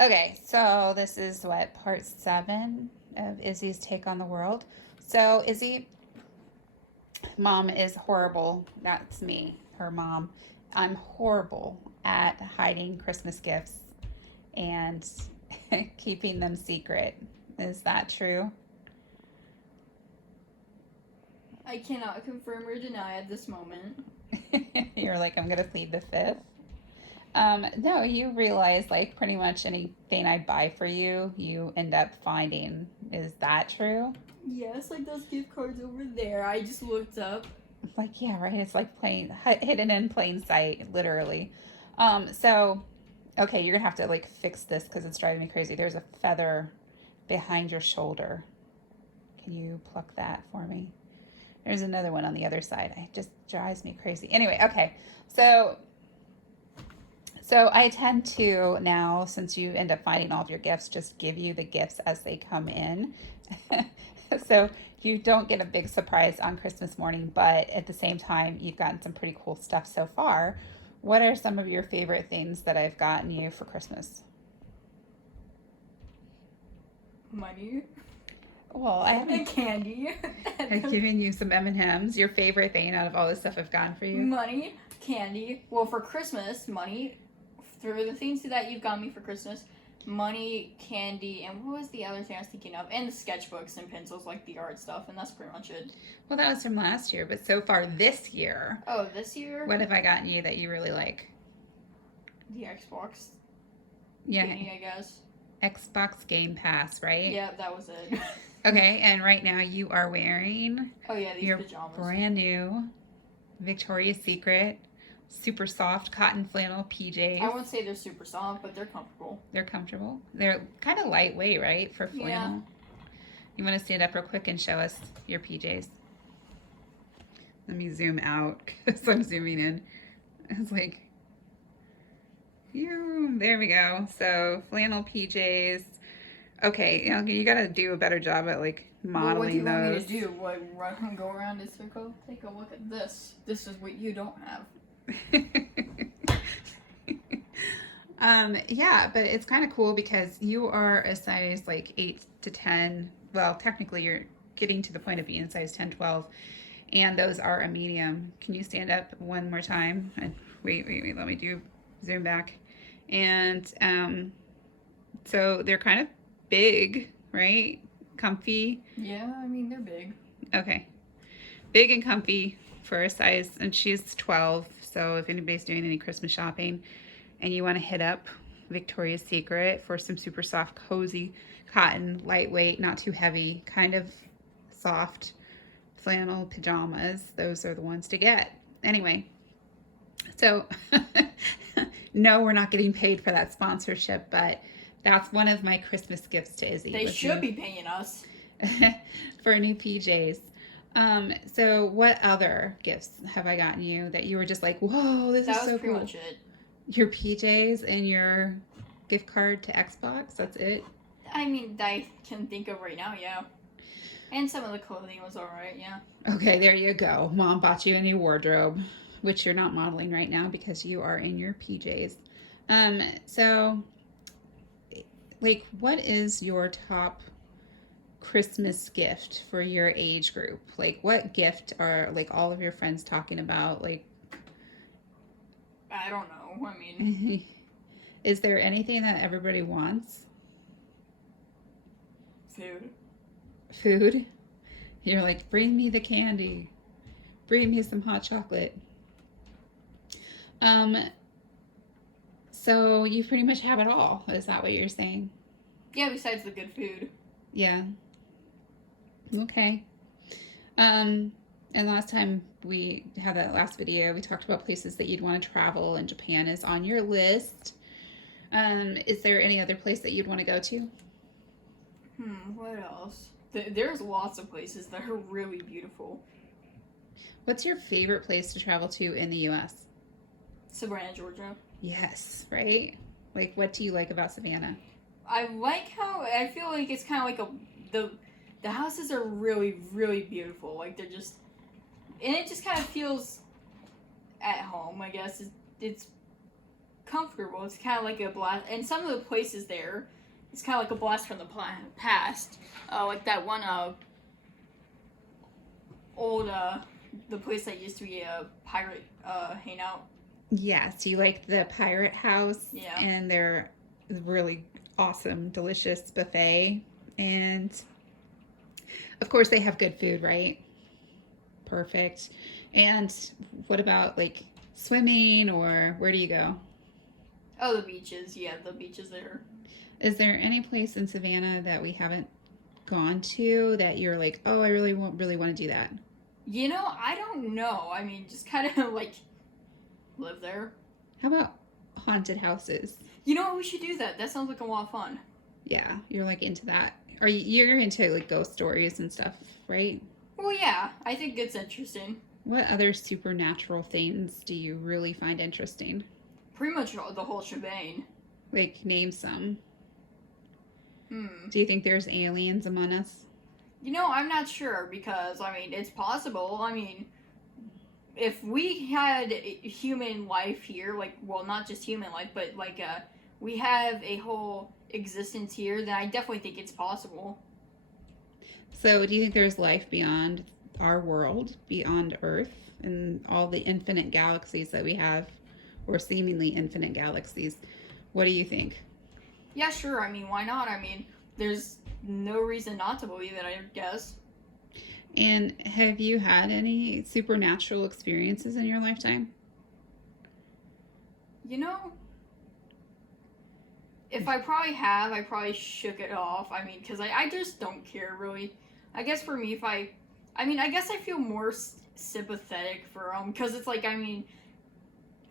Okay, so this is what, part 7 of Izzy's take on the world. So, Izzy, mom is horrible. That's me, her mom. I'm horrible at hiding Christmas gifts and keeping them secret. Is that true? I cannot confirm or deny at this moment. You're like, I'm going to plead the fifth. No, you realize like pretty much anything I buy for you, you end up finding. Is that true? Yes, like those gift cards over there. I just looked up. Like, yeah, right. It's like hidden in plain sight, literally. So okay, you're gonna have to like fix this because it's driving me crazy. There's a feather behind your shoulder. Can you pluck that for me? There's another one on the other side. It just drives me crazy. Anyway, okay. So I tend to now, since you end up finding all of your gifts, just give you the gifts as they come in. So you don't get a big surprise on Christmas morning, but at the same time, you've gotten some pretty cool stuff so far. What are some of your favorite things that I've gotten you for Christmas? Money Well, I and haven't. candy. I've given you some M&Ms. Your favorite thing out of all the stuff I've gotten for you? Money, candy. Well, for Christmas, money. Through the things that you've got me for Christmas, money, candy, and what was the other thing I was thinking of? And the sketchbooks and pencils, like the art stuff, and that's pretty much it. Well, that was from last year, but so far this year, Oh, this year, what have I gotten you that you really like? the Xbox Yeah, thingy, I guess. Xbox Game Pass, right? Yeah, that was it. Okay, and right now you are wearing Oh yeah, these your pajamas. brand new Victoria's Secret super soft cotton flannel PJs. I wouldn't say they're super soft, but they're comfortable. They're comfortable. They're kind of lightweight, right, for flannel? Yeah. You want to stand up real quick and show us your PJs? Let me zoom out because I'm zooming in. It's like, there we go. So flannel PJs. Okay, you got to do a better job at like Well, what do you modeling want me those. to do? What, run, go around in a circle? Take a look at this. This is what you don't have. Yeah, but it's kind of cool because you are a size like 8 to 10. Well, technically, you're getting to the point of being a size 10, 12, and those are a medium. Can you stand up one more time? And wait, let me do zoom back. And so they're kind of big, right? Comfy. Yeah, I mean, they're big. Okay. Big and comfy for a size, and she's 12, so if anybody's doing any Christmas shopping and you want to hit up Victoria's Secret for some super soft, cozy cotton, lightweight, not too heavy, kind of soft flannel pajamas, those are the ones to get. Anyway, so no, we're not getting paid for that sponsorship, but that's one of my Christmas gifts to Izzy. They should be paying us. For new PJs. So what other gifts have I gotten you that you were just like, whoa, this is so cool? That was pretty much it. Your PJs and your gift card to Xbox, that's it? I mean, I can think of right now, yeah. And some of the clothing was alright, yeah. Okay, there you go. Mom bought you a new wardrobe, which you're not modeling right now because you are in your PJs. So, like, what is your top Christmas gift for your age group? Like, what gift are like all of your friends talking about? Like, I don't know. I mean, is there anything that everybody wants? food. Food? You're like, bring me the candy. Bring me some hot chocolate. So you pretty much have it all. Is that what you're saying? Yeah, besides the good food. Yeah. Okay. And last time we had that last video, we talked about places that you'd want to travel, and Japan is on your list. Is there any other place that you'd want to go to? What else? There's lots of places that are really beautiful. What's your favorite place to travel to in the U.S.? Savannah, Georgia. Yes, right? Like, what do you like about Savannah? I like how, I feel like it's kind of like the houses are really, really beautiful. Like, they're just, and it just kind of feels at home, I guess. It's comfortable. It's kind of like a blast, and some of the places there, it's kind of like a blast from the past. Like that one old the place that used to be a pirate hangout. Yes, you like the Pirate House Yeah. and their really awesome, delicious buffet. And of course, they have good food, right? Perfect. And what about like swimming or where do you go? Oh, the beaches. Yeah, the beaches there. Is there any place in Savannah that we haven't gone to that you're like, oh, I really want to do that? You know, I don't know. I mean, just kind of like live there. How about haunted houses? You know what? We should do that. That sounds like a lot of fun. Yeah, you're like into that. Are you're into like ghost stories and stuff, right? Well, yeah, I think it's interesting. What other supernatural things do you really find interesting? Pretty much the whole shebang. Like, name some. Hmm. Do you think there's aliens among us? You know, I'm not sure because, I mean, it's possible. I mean, if we had human life here, like, well, not just human life, but like, we have a whole existence here, then I definitely think it's possible. So, do you think there's life beyond our world, beyond Earth, and all the infinite galaxies that we have, or seemingly infinite galaxies? What do you think? Yeah, sure. I mean, why not? I mean, there's no reason not to believe it, I guess. And have you had any supernatural experiences in your lifetime? You know, if I probably have, I probably shook it off. I mean, because I just don't care, really. I guess for me, I mean, I guess I feel more sympathetic for because it's like, I mean,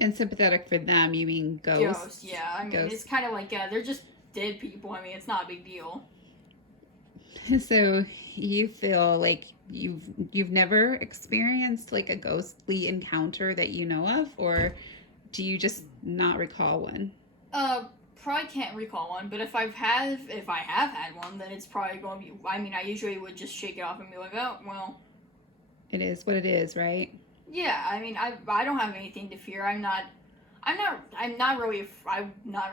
And sympathetic for them, you mean ghosts? ghosts, yeah. I mean, Ghosts. it's kind of like, they're just dead people. I mean, it's not a big deal. So you feel like you've never experienced like a ghostly encounter that you know of, or do you just not recall one? Probably can't recall one, but if I have had one, then it's probably going to be. I mean, I usually would just shake it off and be like, oh well. It is what it is, right? Yeah, I mean, I don't have anything to fear. I'm not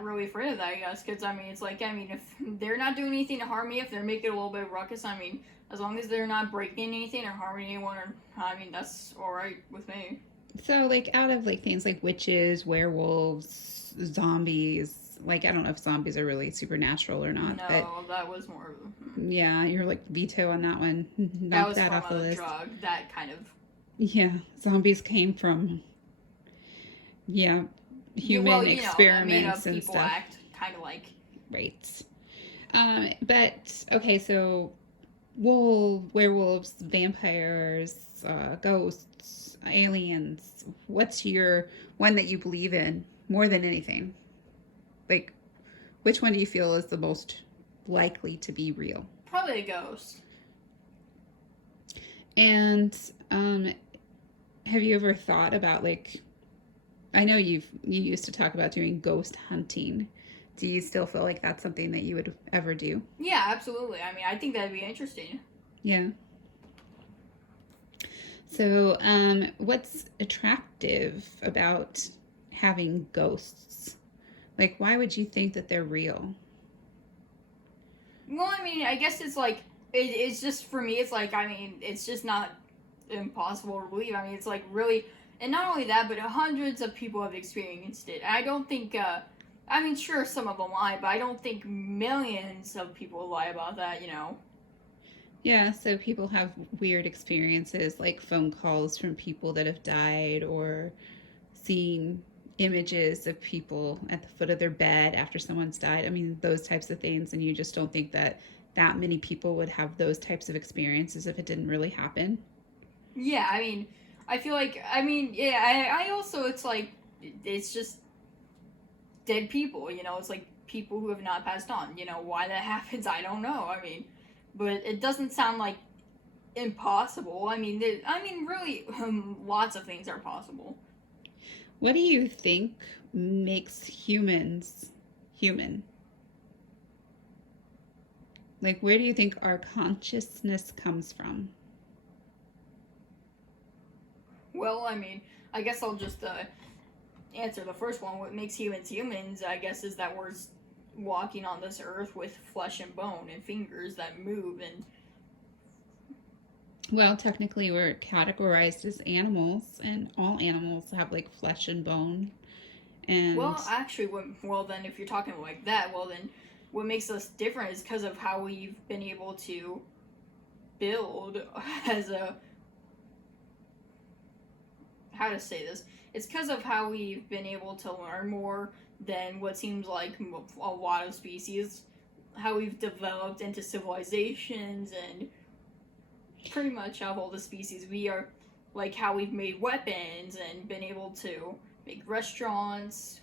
really afraid of that. I guess because I mean, it's like I mean, if they're not doing anything to harm me, if they're making a little bit of ruckus, I mean, as long as they're not breaking anything or harming anyone, or I mean, that's all right with me. So like out of like things like witches, werewolves, zombies, like I don't know if zombies are really supernatural or not, but No, that was more. yeah, you're like veto on that one. That Knock was that from off the a list. drug. That kind of. Yeah, zombies came from yeah, human Well, you know, that made up experiments and people stuff. act kind of like. Right. But okay, so werewolves, vampires, ghosts, aliens. What's your one that you believe in more than anything? Like, which one do you feel is the most likely to be real? Probably a ghost. And have you ever thought about like? I know you used to talk about doing ghost hunting. Do you still feel like that's something that you would ever do? Yeah, absolutely. I mean, I think that'd be interesting. Yeah. So, what's attractive about having ghosts? Like, why would you think that they're real? Well, I mean, I guess it's like it's just for me. It's like I mean, it's just not impossible to believe. I mean, it's like really, and not only that, but hundreds of people have experienced it. And I don't think. I mean, sure, some of them lie, but I don't think millions of people lie about that. You know. Yeah, so people have weird experiences like phone calls from people that have died or seeing images of people at the foot of their bed after someone's died. I mean, those types of things. And you just don't think that that many people would have those types of experiences if it didn't really happen. Yeah, I mean, I feel like I mean, yeah, I also it's like it's just dead people. You know, it's like people who have not passed on. You know, why that happens, I don't know. I mean, but it doesn't sound like impossible. I mean, really, lots of things are possible. What do you think makes humans human? Like, where do you think our consciousness comes from? Well, I mean, I guess I'll just answer the first one, what makes humans humans, I guess, is that we're walking on this earth with flesh and bone and fingers that move and Well, technically, we're categorized as animals, and all animals have like flesh and bone. And well, actually, well then if you're talking like that, well then what makes us different is because of how we've been able to build as a how to say this. It's because of how we've been able to learn more than what seems like a lot of species. How we've developed into civilizations and pretty much of all the species, we are like how we've made weapons and been able to make restaurants,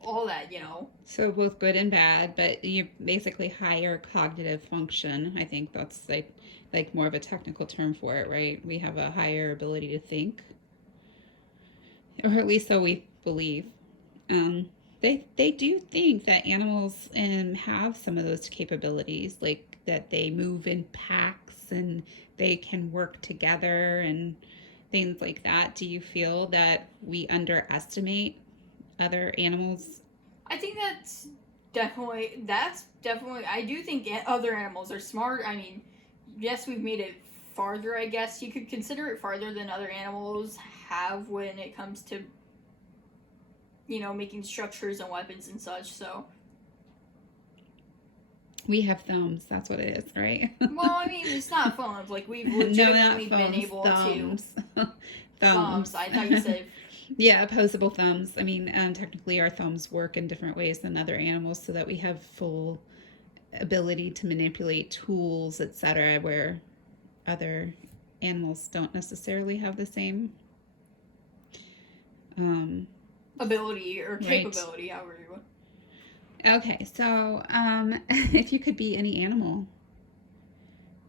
all that, you know. so both good and bad, but you basically higher cognitive function. I think that's like more of a technical term for it, right? We have a higher ability to think, or at least so we believe. Um, they do think that animals have some of those capabilities, like that they move in packs and they can work together and things like that. Do you feel that we underestimate other animals? I think that's definitely I do think other animals are smart. I mean, yes, we've made it farther, I guess you could consider it farther than other animals have when it comes to making structures and weapons and such. So, We have thumbs. That's what it is, right? well, I mean, it's not phones. Like we've No, not legitimately been phones. able to Thumbs. thumbs. Thumbs. I thought you said Yeah, opposable thumbs. I mean, technically, our thumbs work in different ways than other animals, so that we have full ability to manipulate tools, etc., where other animals don't necessarily have the same. Um, ability or right. capability, however you would. Okay, so if you could be any animal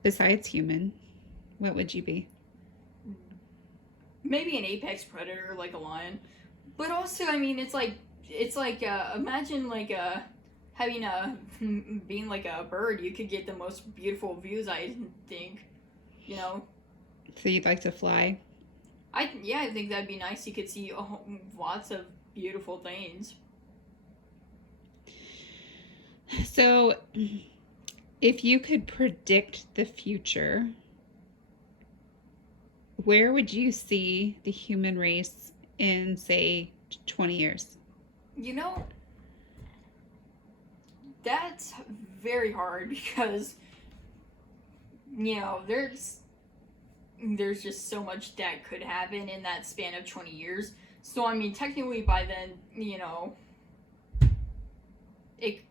besides human, what would you be? Maybe an apex predator like a lion, but also, I mean, it's like imagine like having a being like a bird. You could get the most beautiful views. I think, you know. So you'd like to fly? I think that'd be nice. You could see lots of beautiful things. So if you could predict the future, where would you see the human race in, say, 20 years? You know, that's very hard because there's just so much that could happen in that span of 20 years. So I mean, technically by then,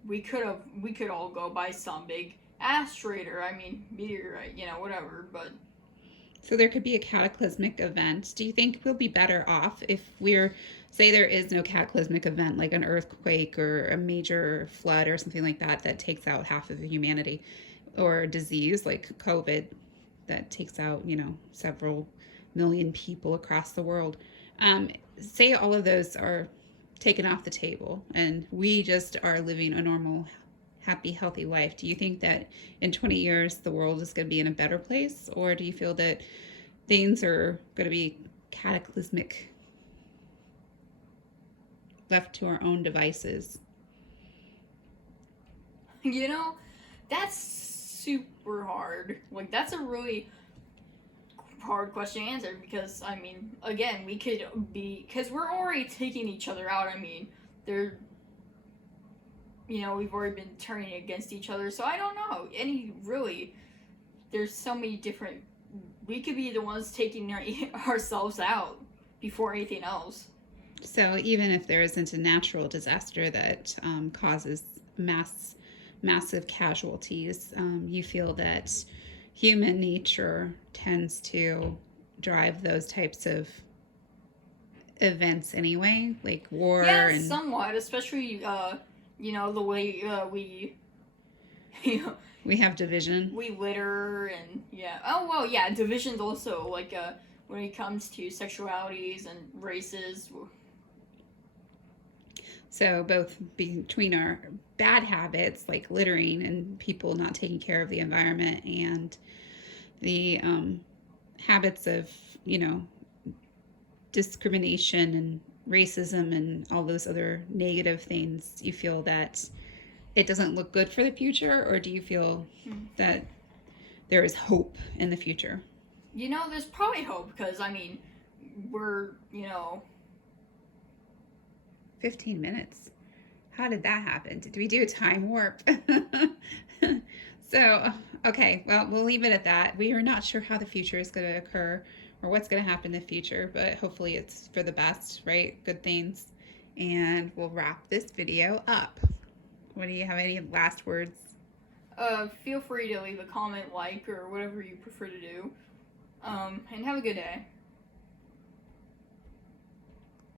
we could all go by some big asteroid or I mean meteorite, whatever. But So there could be a cataclysmic event. Do you think we'll be better off if say there is no cataclysmic event like an earthquake or a major flood or something like that that takes out half of humanity, or a disease like COVID that takes out, several million people across the world? Say all of those are taken off the table and we just are living a normal, happy, healthy life. Do you think that in 20 years the world is going to be in a better place, or do you feel that things are going to be cataclysmic, left to our own devices? you know, that's super hard. Like that's a really hard question to answer because I mean, again, we could be because we're already taking each other out. I mean, they're we've already been turning against each other. So I don't know. There's so many different. We could be the ones taking ourselves out before anything else. So even if there isn't a natural disaster that causes massive casualties, you feel that human nature tends to drive those types of events anyway, like war Yeah, and somewhat, especially the way we we have division. we litter and yeah. Oh well, yeah. Divisions also like when it comes to sexualities and races. So both between our bad habits like littering and people not taking care of the environment and the habits of, discrimination and racism and all those other negative things, you feel that it doesn't look good for the future, or do you feel that there is hope in the future? You know, there's probably hope because, I mean, we're, you know, 15 minutes. How did that happen? Did we do a time warp? So, okay, well, we'll leave it at that. We are not sure how the future is going to occur or what's going to happen in the future, but hopefully it's for the best, right? Good things. And we'll wrap this video up. What do you have, any last words? feel free to leave a comment, like, or whatever you prefer to do. And have a good day.